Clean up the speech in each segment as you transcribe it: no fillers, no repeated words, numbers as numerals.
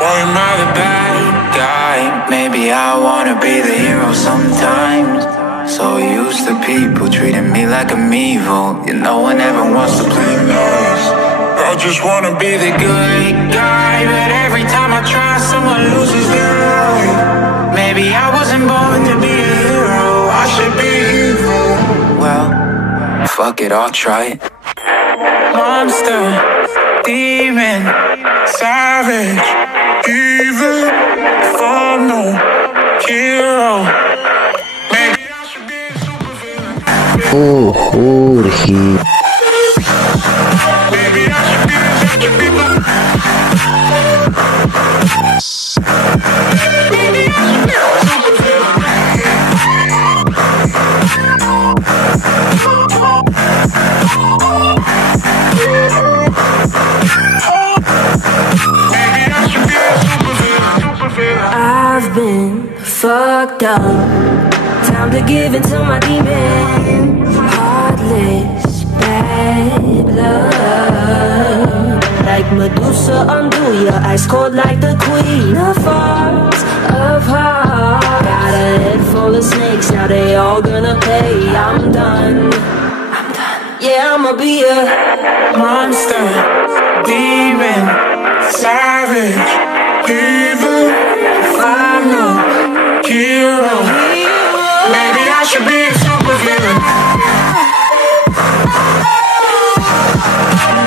Why am I the bad guy? Maybe I wanna be the hero sometimes. So used to people treating me like I'm evil. You know one never wants to play nice. I just wanna be the good guy, but every time I try, someone loses their life. Maybe I wasn't born to be a hero, I should be evil. Well, fuck it, I'll try it. Monster, demon, savage, evil, no hero. Maybe I should be a supervillain. Oh, Jorge. Maybe I should be a judge of people. Maybe I should be a supervillain. I've been fucked up. Time to give in to my demons. Heartless, bad blood. Like Medusa, undo your ice cold like the queen of hearts of hearts. Got a head full of snakes, now they all gonna pay. I'm done. Yeah, I'ma be a Monster, demon, savage, evil, final hero. Maybe I should be a supervillain.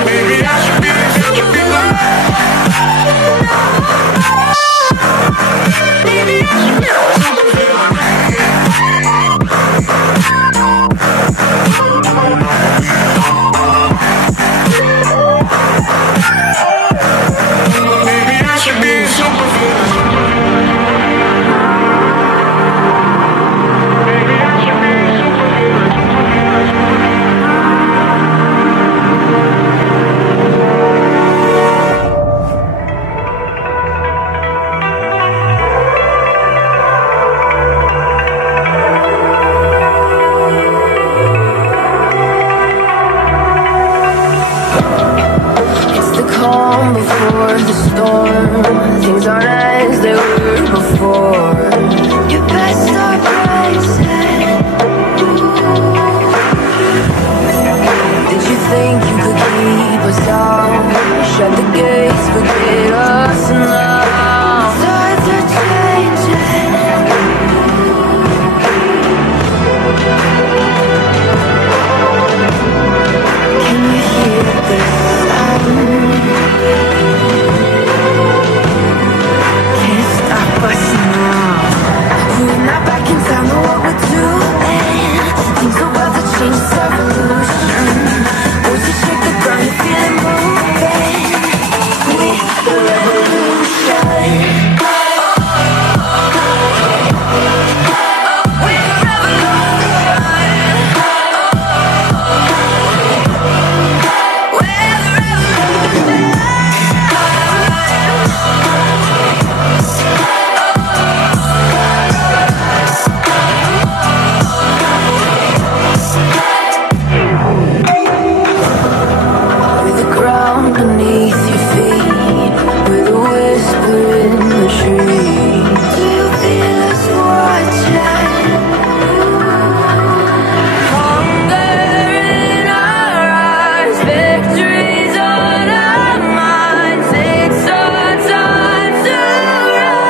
Maybe I should be a supervillain. Maybe I should be a supervillain. Maybe I should be a supervillain. Maybe I should be a supervillain. It's the calm before the storm. Things aren't as they were before. You best start rising. Did you think you could keep us out? Shut the gates, forget us now. Tides are changing. Can you hear the sound? Can't stop us now. We're not back in town, know what we're doing. Things are about to change, it's a revolution. Once you shake the ground, you feel it moving. With the revolution. With the ground beneath your feet, with a whisper in the trees. Do you feel us watching? Hunger in our eyes, victories on our minds. It's our time to rise.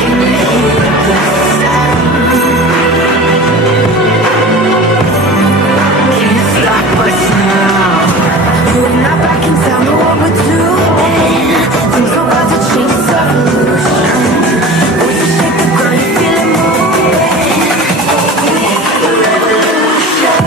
Can you hear the sound? Can't stop us now. We're not back in town, know what we're doing. Things are about to change, it's a revolution. Once you shake the ground, you feel it moving. The revolution.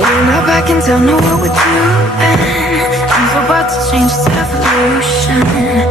We're not back in town, know what we're doing. Things are about to change, it's evolution.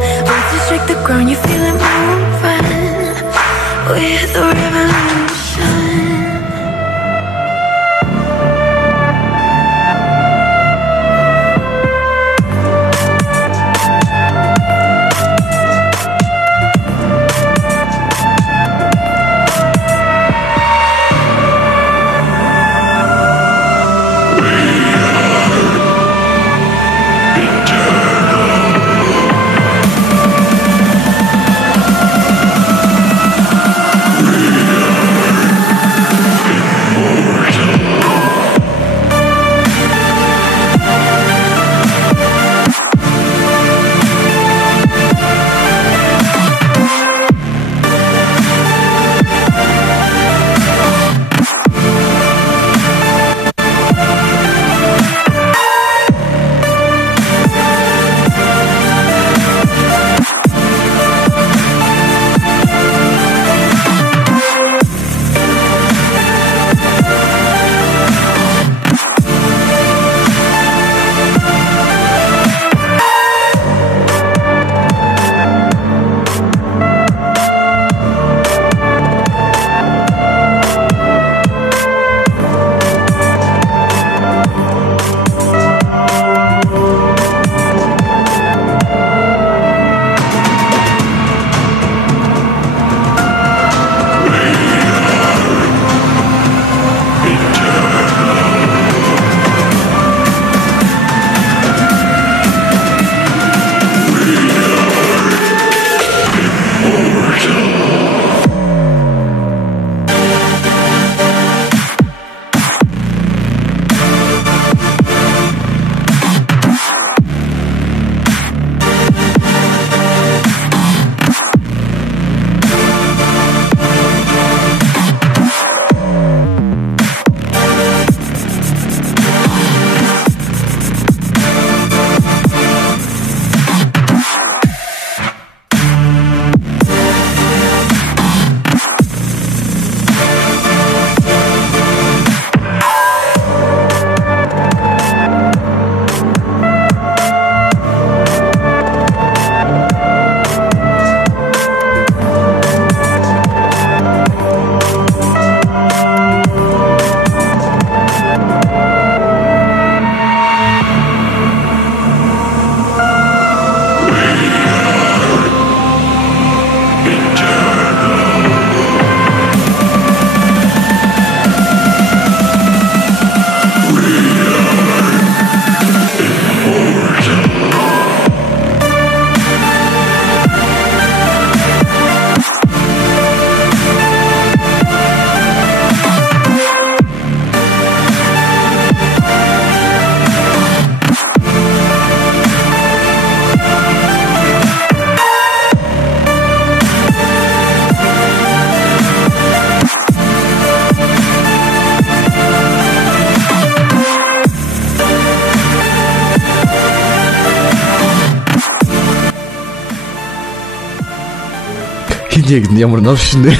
Негд ямар ном шинэ.